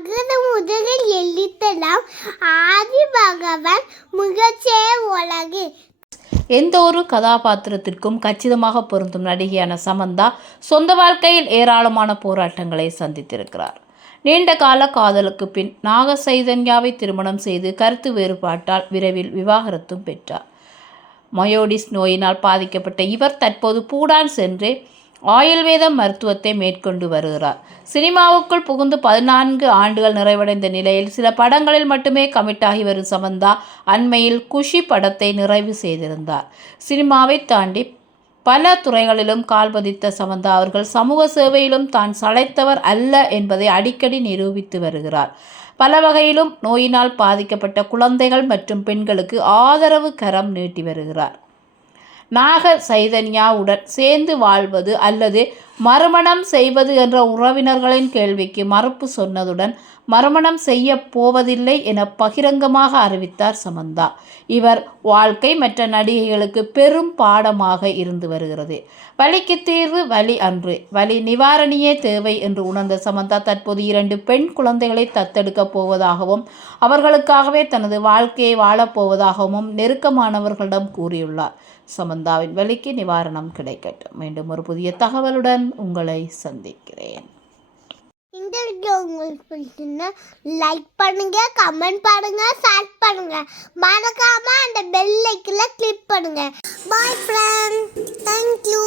முதலில் எழுத்தெல்லாம் ஆதி பகவன் முகச்சே உலகு. எந்த ஒரு கதாபாத்திரத்திற்கும் கச்சிதமாக பொருந்தும் நடிகையான சமந்தா சொந்த வாழ்க்கையில் ஏராளமான போராட்டங்களை சந்தித்திருக்கிறார். நீண்ட கால காதலுக்கு பின் நாக சைதன்யாவை திருமணம் செய்து கருத்து வேறுபாட்டால் விரைவில் விவாகரத்தும் பெற்றார். மயோடிஸ் நோயினால் பாதிக்கப்பட்ட இவர் தற்போது பூடான் சென்று ஆயுர்வேத மருத்துவத்தை மேற்கொண்டு வருகிறார். சினிமாவுக்குள் புகுந்து 14 ஆண்டுகள் நிறைவடைந்த நிலையில் சில படங்களில் மட்டுமே கமிட்டாகி வரும் சமந்தா அண்மையில் குஷி படத்தை நிறைவு செய்திருந்தார். சினிமாவை தாண்டி பல துறைகளிலும் கால் பதித்த சமந்தா அவர்கள் சமூக சேவையிலும் தான் சளைத்தவர் அல்ல என்பதை அடிக்கடி நிரூபித்து வருகிறார். பல வகையிலும் நோயினால் பாதிக்கப்பட்ட குழந்தைகள் மற்றும் பெண்களுக்கு ஆதரவு கரம் நீட்டி வருகிறார். நாக சைதன்யாவுடன் சேர்ந்து வாழ்வது அல்லது மறுமணம் செய்வது என்ற உறவினர்களின் கேள்விக்கு மறுப்பு சொன்னதுடன் மறுமணம் செய்ய போவதில்லை என பகிரங்கமாக அறிவித்தார் சமந்தா. இவர் வாழ்க்கை மற்ற நடிகைகளுக்கு பெரும் பாடமாக இருந்து வருகிறது. வலிக்கு தீர்வு வலி அன்று, வலி நிவாரணியே தேவை என்று உணர்ந்த சமந்தா தற்போது 2 பெண் குழந்தைகளை தத்தெடுக்கப் போவதாகவும் அவர்களுக்காகவே தனது வாழ்க்கையை வாழப்போவதாகவும் நெருக்கமானவர்களிடம் கூறியுள்ளார். சமந்தாவின் வலிக்கு நிவாரணம் கிடைக்கட்டும். மீண்டும் ஒரு புதிய தகவலுடன் உங்களை சந்திக்கிறேன். இந்த வீடியோ உங்களுக்கு பிடிச்சிருந்தா லைக் பண்ணுங்க, கமெண்ட் பண்ணுங்க, ஷேர் பண்ணுங்க. மறக்காம அந்த பெல் ஐக்கனை கிளிக் பண்ணுங்க. பாய் ஃப்ரெண்ட், தேங்க்யூ.